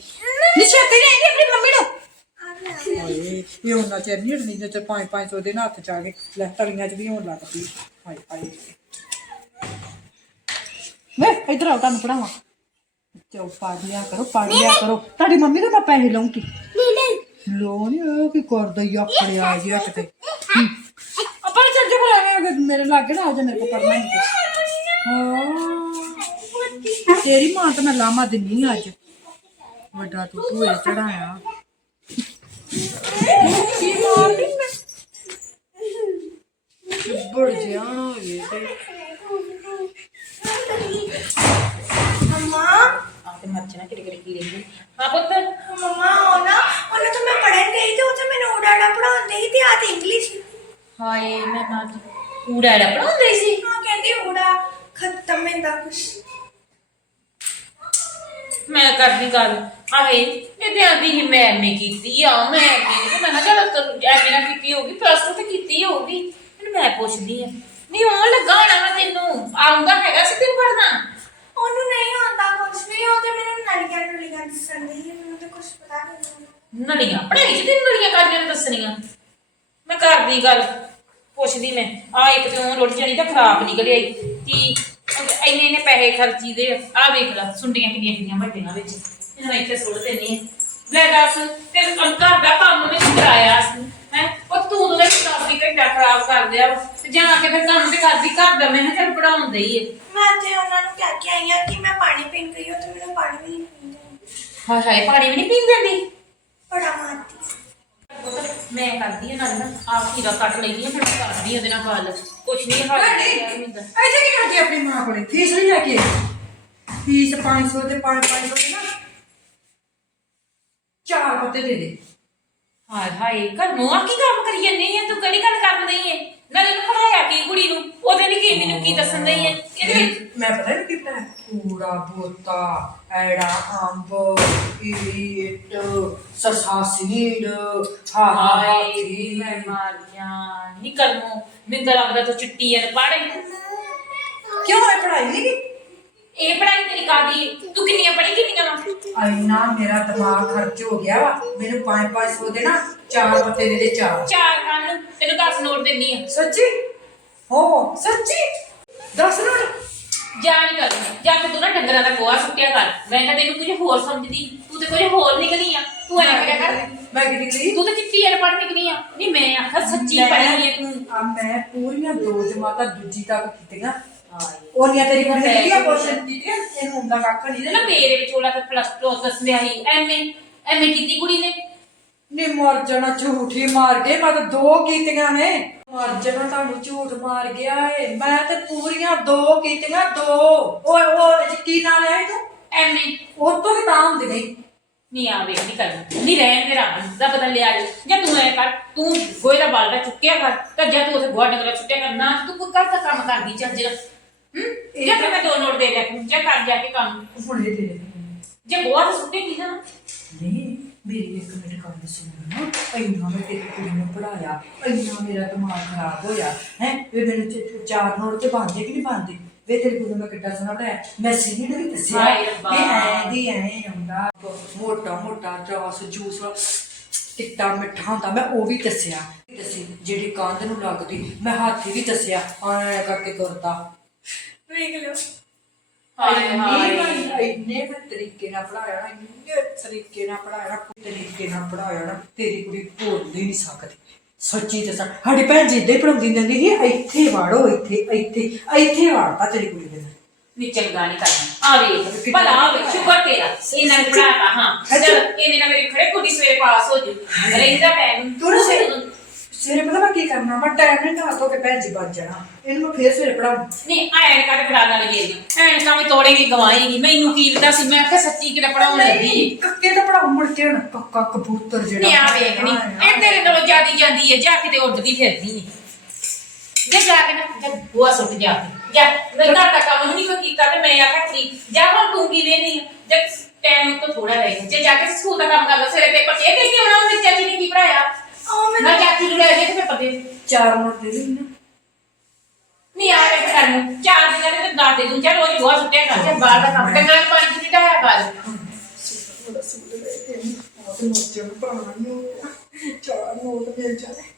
Speaker 1: ਨੀ ਛੇਤੀ ਆਪਣੀ ਮੰਮੀ ਨੂੰ। ਹਾਏ, ਇਹ ਉਹਨਾਂ ਚਿਰ ਨਹੀਂ ਹਟਣੀ ਜੇ 5-500 ਦੇ ਹੱਥ ਚ ਆ ਗਏ, ਲੈ ਤਲੀਆਂ ਚ ਵੀ ਹੋਣ ਲੱਗ ਪਈ। ਹਾਏ ਹਾਏ। ਵੇ ਇਧਰ ਆਓ, ਤੁਹਾਨੂੰ ਪੜਾਵਾਂ ਚੋ ਪੜ ਲਿਆ ਕਰੋ ਪੜ ਕਰੋ। ਤੁਹਾਡੀ ਮੰਮੀ ਤੋਂ ਮੈਂ ਪੈਸੇ ਲਊਂਗੀ।
Speaker 3: ਨਹੀਂ ਨਹੀਂ
Speaker 1: ਲੋ ਨਹੀਂ ਉਹ ਕੀ ਕਰਦਾ ਈ ਆਕੜਿਆ ਜਿਹਾ ਕਿਤੇ ਹਮ, ਮੇਰੇ ਲਾਗੇ ਨਾ ਆ ਜਾ ਮੇਰੇ ਕੋ ਪੜਨਾ ਨਹੀਂ ਹਾਂ ਤੇਰੀ ਮਾਂ ਤਾਂ ਮੈਂ ਲਾਮਾ ਦਿੰਨੀ ਅੱਜ ਵੱਡਾ ਤੂੰ ਭੂਏ ਚੜਾਇਆ ਕੀ ਮਾਰਦੀ ਮੈਂ ਬੜ ਜਾਣਾ ਹੋਵੇ ਤੇ
Speaker 3: ਮੰਮਾ
Speaker 2: ਆਪੇ ਮੱਚਣਾ ਕਿਹੜੇ ਕਿਹੜੇ ਕੀ ਰਹਿੰਦੀ। ਹਾਂ ਪੁੱਤ।
Speaker 3: ਮੰਮਾ ਉਹ ਨਾ ਉਹਨੂੰ ਤਾਂ ਮੈਂ ਪੜਨ ਗਈ ਤੇ ਤਾਂ ਮੈਨੂੰ ਉਡਾੜਾ ਪੜਾਉਂਦੇ ਸੀ ਤੇ ਆ ਤੇ ਇੰਗਲਿਸ਼
Speaker 2: ਹਾਏ ਮੈਂ ਮਾਂ ਊੜਾ ੜਾ ਪੜਾਉਂਦੇ ਸੀ।
Speaker 3: ਹਾਂ ਕਹਿੰਦੀ ਉਡਾ ਖਤਮ ਹੁੰਦਾ ਕੁਛ।
Speaker 2: ਮੈਂ ਕਰਦੀ ਗੱਲ। ਆਵੇ ਇਹ ਤੇ ਆਂਦੀ ਹੀ ਮੈਂ ਐਮਏ ਕੀਤੀ ਆ ਮੈਂ ਐਮਏ ਤੇ ਮੈਂ ਕਿਹਾ ਚੱਲ ਤੂੰ ਐਮਏ ਨਾ ਕੀਤੀ ਹੋਗੀ ਪਲੱਸ 2 ਤੇ ਕੀਤੀ ਹੋਗੀ ਮੈਂ ਪੁੱਛਦੀ ਆ ਨਹੀਂ ਉਹ ਲੱਗਾ ਹੋਣਾ ਵਾ ਤੈਨੂੰ? ਆਉਂਦਾ ਹੈਗਾ ਸੀ ਤੈਨੂੰ ਪੜਨਾ
Speaker 3: ਉਹਨੂੰ ਨਹੀਂ ਆਉਂਦਾ ਕੁਛ ਵੀ, ਉਹ ਤੇ ਮੈਨੂੰ ਨਲੀਆਂ ਨਲੀਆਂ ਦੱਸਣ ਦੀ ਮੈਨੂੰ ਤਾਂ ਕੁਛ ਪਤਾ ਨਹੀਂ।
Speaker 2: ਨਲੀਆਂ? ਪੜਾਈ ਚ ਤੈਨੂੰ ਨਲੀਆਂ ਕਰਨੀਆਂ ਦੱਸਣੀਆਂ? ਮੈਂ ਕਰਦੀ ਗੱਲ ਪੁੱਛਦੀ ਮੈਂ। ਆ ਇੱਕ ਤੇ ਉਹ ਰੋਟੀ ਜਣੀ ਤਾਂ ਖਰਾਬ ਨਿਕਲਿਆ ਈ ਕਿ ਇੰਨੇ ਇੰਨੇ ਪੈਸੇ ਖਰਚੀ ਦੇ ਆ। ਵੇਖ ਲੈ, ਸੁੰਡੀਆਂ ਕਿੰਨੀਆਂ ਕਿੰਨੀਆਂ ਵੱਡੀਆਂ ਵਿੱਚ। ਇਹਨਾਂ ਇੱਥੇ ਸੁੱਟ ਦੇਣੀ ਲੈ ਦੱਸ ਤੇ ਘਰ ਦਾ ਕੰਮ ਵਿੱਚ ਕਰਾਇਆ ਹੈ? ਉਹ ਤੂੰ ਉਹਦੇ ਕਾਫੀ ਘੰਟਾ ਖਰਾਬ ਕਰ ਦਿਆ ਵਾ। ਤੇ ਜਾ ਕੇ ਫਿਰ ਕੰਮ ਤੇ ਕਰਦੀ ਘਰ ਦਾ ਮੈਂ ਕਿਹਾ ਚੱਲ ਪੜਾਉਣ ਦਈ ਏ
Speaker 3: ਮੈਂ ਤੇ ਉਹਨਾਂ ਨੂੰ ਕਹਿ ਕੇ ਆਈ ਹਾਂ ਕਿ ਮੈਂ ਪਾਣੀ ਪੀਣ ਗਈ ਹਾਂ ਤੇ ਮੈਨੂੰ ਪਾਣੀ ਵੀ ਨਹੀਂ ਪੀਣ ਦਿੰਦੇ
Speaker 2: ਹਾਏ ਹਾਏ ਪਾਣੀ ਵੀ ਨਹੀਂ ਪੀਣ ਦਿੰਦੀ?
Speaker 3: ਬੜਾ ਮਾਰਦੀ
Speaker 2: ਮੈਂ ਕਰਦੀ ਆ ਨਾਲ ਨਾ ਆਪ ਖੀਰਾ ਕੱਟ ਲੈਂਦੀ ਆ ਫਿਰ ਮੈਂ ਕਰਦੀ ਆ ਉਹਦੇ ਨਾਲ ਗੱਲ। ਕੁਛ ਨਹੀਂ ਹਾਲ ਹੁੰਦਾ
Speaker 1: ਇੱਥੇ ਕੀ ਕਰਦੀ ਆਪਣੀ ਮਾਂ ਕੋਲੇ? ਫੀਸ ਨਹੀਂ ਲੈ ਕੇ ਫੀਸ 500 ਤੇ 500 ਦੇ ਨਾ। ਚਾਰ ਪੱਤੇ ਦੇ ਦੇ।
Speaker 2: ਹਾਏ ਹਾਏ ਘਰ ਨੂੰ ਆ ਕੀ ਕੰਮ ਕਰੀ ਜਾਂਦੀ ਹੈ ਤੂੰ ਕਿਹੜੀ ਗੱਲ ਕਰਨ ਦਈ ਹੈ ਨਾਲੇ ਨੂੰ ਪੜਾਇਆ ਕੀ ਕੁੜੀ ਨੂੰ? ਉਹਦੇ ਨੇ ਕੀ ਮੈਨੂੰ ਕੀ ਦੱਸਣ ਦਈ ਹੈ ਇਹਦੇ ਵਿੱਚ
Speaker 1: ਮੈਂ ਪਤਾ ਨਹੀਂ ਕੀ ਪੜਾਇਆ ਕੂੜਾ ਬੋਤਾ ਐੜਾ ਅੰਬ ਇਟ ਸਸਾ ਸੀਡ ਹਾ ਹਾ
Speaker 2: ਹਾਏ ਮੈਂ ਮਾਰ ਗਿਆ ਨਿਕਲ ਨੂੰ ਮੈਨੂੰ ਤਾਂ ਲੱਗਦਾ ਤੂੰ ਚਿੱਟੀ ਐ ਪੜ੍ਹ
Speaker 1: ਕਿਉਂ ਇਹ ਪੜਾਈ ਨਹੀਂ
Speaker 2: ਇਹ ਪੜਾਈ ਤੇਰੀ ਕਾਦੀ ਤੂੰ ਕਿੰਨੀਆਂ ਪੜ੍ਹੀ ਕਿੰਨੀਆਂ ਵਾ?
Speaker 1: ਇੰਨਾ ਮੇਰਾ ਦਿਮਾਗ ਖਰਚ ਹੋ ਗਿਆ ਵਾ। ਮੈਨੂੰ 5-500 ਦੇ ਨਾ ਚਾਰ ਪੱਤੇ ਦੇ ਦੇ ਚਾਰ।
Speaker 2: ਚਾਰ ਕੰਨ ਤੈਨੂੰ 10 ਨੋਟ ਦਿੰਦੀ ਆ।
Speaker 1: ਸੱਚੀ? ਹੋ ਸੱਚੀ? ਦੱਸ ਨਾ
Speaker 2: ਜਾ ਨਹੀਂ ਕਰ ਜਾ ਕੇ ਤੂੰ ਨਾ ਡੰਗਰਾਂ ਦਾ ਗੋਹਾ ਸੁੱਟਿਆ ਕਰ। ਮੈਂ ਤਾਂ ਤੈਨੂੰ ਕੁਝ ਹੋਰ ਸਮਝਦੀ। ਤੂੰ ਤੇ ਕੁਝ ਹੋਰ ਨਿਕਲੀ ਆ। ਤੂੰ ਐਂ ਕਰਿਆ ਕਰ।
Speaker 1: ਮੈਂ ਕਿਹੜੀ ਗਈ
Speaker 2: ਤੂੰ ਤਾਂ ਚਿੱਟੀ ਐ ਪੜ੍ਹ ਨਿਕਲੀ ਆ। ਨਹੀਂ ਮੈਂ ਆਖਾ ਸੱਚੀ ਪੜ੍ਹੀ ਐ ਤੂੰ।
Speaker 1: ਆ ਮੈਂ ਪੂਰੀਆਂ ਦੋ ਜਮਾਤਾਂ ਦੂਜੀ ਤੱਕ ਕੀਤੀਆਂ। ਉਹਨੀਆਂ ਤੇਰੀ ਕੁੜੀ ਨੇ ਕੀਤੀਆਂ ਕੁਐਸਚਨ ਕੀਤੀਆਂ ਇਹਨੂੰ ਹੁੰਦਾ ਕੱਖ ਨਹੀਂ
Speaker 2: ਨਾ ਮੇਰੇ ਵਿਚੋਲਾ ਤਾਂ ਪਲੱਸ 2 ਦੱਸਦਿਆ ਸੀ ਐਮਏ ਐਮਏ ਕੀਤੀ ਕੁੜੀ ਨੇ।
Speaker 1: ਨੀ ਮਰ ਜਾਣਾ ਝੂਠੀ ਮਾਰ ਗਏ ਮੈਂ ਤਾਂ ਦੋ ਕੀਤੀਆਂ ਨੇ। ਮਰ ਜਾਣਾ ਤੁਹਾਨੂੰ ਝੂਠ ਮਾਰ ਗਿਆ ਏ। ਮੈਂ ਤੇ ਪੂਰੀਆਂ ਦੋ ਕੀਤੀਆਂ ਦੋ। ਓਏ ਉਹ ਕੀ ਨਾਲ ਆਈ ਤੂੰ?
Speaker 2: ਐਮਏ
Speaker 1: ਉਹ ਤੋਂ ਵੀ ਤਾਂ ਹੁੰਦੀ ਨਹੀਂ
Speaker 2: ਨਹੀਂ ਆ ਵੇਖ ਨਹੀਂ ਕਰਨਾ। ਨਹੀਂ ਰਹਿਣ ਦੇ ਰੱਬ ਦਾ ਬਦਲ ਲਿਆ ਜੇ ਜਾਂ ਤੂੰ ਐ ਕਰ ਤੂੰ ਗੋਏ ਦਾ ਬਾਲਟਾ ਚੁੱਕਿਆ ਕਰ ਤਾਂ ਜਾਂ ਤੂੰ ਉਥੇ ਗੋਹਾ ਡੰਗਰਾ ਚੁੱਕਿਆ ਕਰ ਨਾ ਤੂੰ ਕੋਈ ਘਰ ਦਾ ਕੰਮ ਕਰਦੀ ਚੱਜ ਨਾਲ ਹੂੰ? ਜਾਂ ਫਿਰ ਮੈਂ ਦੋ ਨੋਟ ਦੇ ਦਿਆ ਕਰੂੰ, ਜਾਂ ਕਰ ਜਾ ਕੇ ਕੰਮ
Speaker 1: ਹੁਣ ਇਹ ਦੇ ਦੇ
Speaker 2: ਜੇ ਗੋਹਾ ਤਾਂ ਸੁੱਟੇਗੀ ਨਾ
Speaker 1: ਨਹੀਂ ਮੇਰੀ ਇੱਕ ਮਿੰਟ ਗੱਲ ਸੁਣੋ ਇੰਨਾ ਮੈਂ ਤੇਰੀ ਕੁੜੀ ਨੂੰ ਪੜਾਇਆ ਇੰਨਾ ਮੇਰਾ ਦਿਮਾਗ ਖਰਾਬ ਹੋਇਆ ਹੈ? ਵੇ ਮੈਨੂੰ ਚ- ਚਾਰ ਨੋਟ ਤੇ ਬੰਦੇ ਕਿ ਨਹੀਂ ਬੰਦੇ ਵੇ ਤੇਰੀ ਕੁੜੀ ਨੂੰ ਮੈਂ ਕਿੱਡਾ ਸੋਹਣਾ ਪੜਾਇਆ ਮੈਂ ਸਿੱਧੀ ਨੇ ਵੀ ਦੱਸਿਆ।
Speaker 2: ਹਾਏ ਰੱਬਾ।
Speaker 1: ਵੀ ਐ ਦੀ ਐ ਆਉਂਦਾ ਮੋਟਾ ਮੋਟਾ ਰਸ ਜੂਸ ਟਿੱਟਾ ਮਿੱਠਾ ਹੁੰਦਾ। ਮੈਂ ਉਹ ਵੀ ਦੱਸਿਆ। ਦੱਸੀ ਜਿਹੜੀ ਕੰਧ ਨੂੰ ਲੱਗਦੀ ਮੈਂ ਹਾਥੀ ਵੀ ਦੱਸਿਆ। ਐ ਕਰਕੇ ਤੁਰਦਾ।
Speaker 3: ਵੇਖ ਲਓ।
Speaker 2: ਹਾਏ ਹਾਏ।
Speaker 1: ਇੰਨੇ ਇੰਨੇ ਮੈਂ ਤਰੀਕੇ ਨਾਲ ਪੜਾਇਆ ਨਾ ਇੰਨੇ ਤਰੀਕੇ ਨਾਲ ਪੜਾਇਆ ਨਾ ਤਰੀਕੇ ਨਾਲ ਪੜਾਇਆ ਨਾ ਤੇਰੀ ਕੁੜੀ ਭੁੱਲ ਹੀ ਨਹੀਂ ਸਕਦੀ। ਸੱਚੀ ਦੱਸਾਂ ਸਾਡੀ ਭੈਣ ਜੀ ਇਦਾਂ ਹੀ ਪੜਾਉਂਦੀ ਹੁੰਦੀ ਸੀ ਇੱਥੇ ਵਾੜੋ ਇੱਥੇ ਇੱਥੇ ਇੱਥੇ ਵਾੜਤਾ ਤੇਰੀ ਕੁੜੀ ਨੇ।
Speaker 2: ਨੀ ਚੰਗਾ ਨਹੀਂ ਕਰਨਾ। ਆ ਵੇਖ ਭਲਾ ਆ ਵੇਖ ਸ਼ੁਕਰ ਤੇਰਾ ਇਹਨਾਂ ਨੇ ਪੜਾਤਾ ਹਾਂ। ਚਲ ਇਹਨੇ ਨਾਲ ਮੇਰੀ ਖੜੇ ਕੁੜੀ ਸਵੇਰੇ ਪਾਸ ਹੋ ਜੂ। ਰਹਿੰਦਾ ਪੈਨ
Speaker 1: ਤੂੰ ਨਾ ਸਵੇਰੇ ਪਤਾ ਮੈਂ ਕੀ ਕਰਨਾ ਮੈਂ ਟਾਈਮ ਨਾਲ ਨਹਾ ਧੋ ਕੇ ਭੈਣ ਜੀ ਜਾਣਾ। ਇਹਨੂੰ ਮੈਂ ਫੇਰ ਸਵੇਰੇ ਪੜਾਉਂ
Speaker 2: ਨਹੀਂ ਐਨ ਕੱਟ ਫੜਾ ਨਾਲ ਗਈ ਐਨ ਤਾਂ ਵੀ ਤੋੜੇਗੀ ਗਵਾਏਗੀ। ਮੈਨੂੰ ਕੀ ਪਤਾ ਸੀ ਮੈਂ ਆਖਿਆ ਸੱਚੀ ਕਿਤੇ ਪੜਾਉਣ ਲੱਗੀ
Speaker 1: ਕੱਕੇ ਤਾਂ ਪੜਾਉਂ ਮੁੜ ਕੇ ਹੁਣ ਕੱਕਾ ਕਬੂਤਰ ਜਿਹੜਾ।
Speaker 2: ਨਹੀਂ ਆ ਵੇਖ ਨੀ। ਇਹ ਤੇਰੇ ਨਾਲੋਂ ਜਿਆਦੀ ਜਾਂਦੀ ਏ ਜਾ ਕਿਤੇ ਉੱਡਦੀ ਫਿਰਦੀ ਏ। ਜੇ ਜਾ ਕੇ ਨਾ ਜਾ ਬੁਆ ਸੁੱਟ ਜਾ। ਜਾ ਮੈਂ ਘਰ ਦਾ ਕੰਮ ਨਹੀਂ ਕੋਈ ਕੀਤਾ ਤੇ ਮੈਂ ਆਖਿਆ ਕਰੀ ਜਾ ਹੁਣ ਤੂੰ ਕੀ ਵੇਨੀ ਜੇ ਟਾਈਮ ਤੋਂ ਥੋੜਾ ਰਹਿ ਜੇ ਜਾ ਕੇ ਸਕੂਲ ਦਾ ਕੰਮ ਕਰ ਲਓ ਸਵੇਰੇ ਪੇਪਰ ਇਹ ਦੇ ਕੇ ਆਉਣਾ ਉਹਨੇ ਚਾਚੀ ਨੇ ਕੀ ਪੜਾਇਆ
Speaker 3: ਉਹ
Speaker 2: ਮੈਂ ਚਾਚੀ ਨੂੰ ਲੈ ਜੇ ਤੇ ਪੇਪਰ ਦੇ
Speaker 1: ਚਾਰ ਮਿੰਟ ਦੇ ਦੇ ਨਾ
Speaker 2: ਨਹੀਂ ਆ ਵੇ ਕਰਨ ਚਾਰ ਦਿਨਾਂ ਦੇ ਤੇ ਦਸ ਦੇ ਦੂੰ। ਚੱਲ ਰੋਜ਼ ਬੁਆ ਸੁੱਟਿਆ ਕਰ। ਜੇ ਬਾਹਰ ਦਾ ਕੰਮ ਕਰਨਾ ਪੰਜ ਨਹੀਂ ਢਾਇਆ ਕਰ।
Speaker 1: ਥੋੜਾ ਸੂਟ ਲੈ ਕੇ ਤੇ ਮੋਚੇ ਨੂੰ ਚਾਰ ਨੋਟ ਮਿਲ ਜਾਣੇ।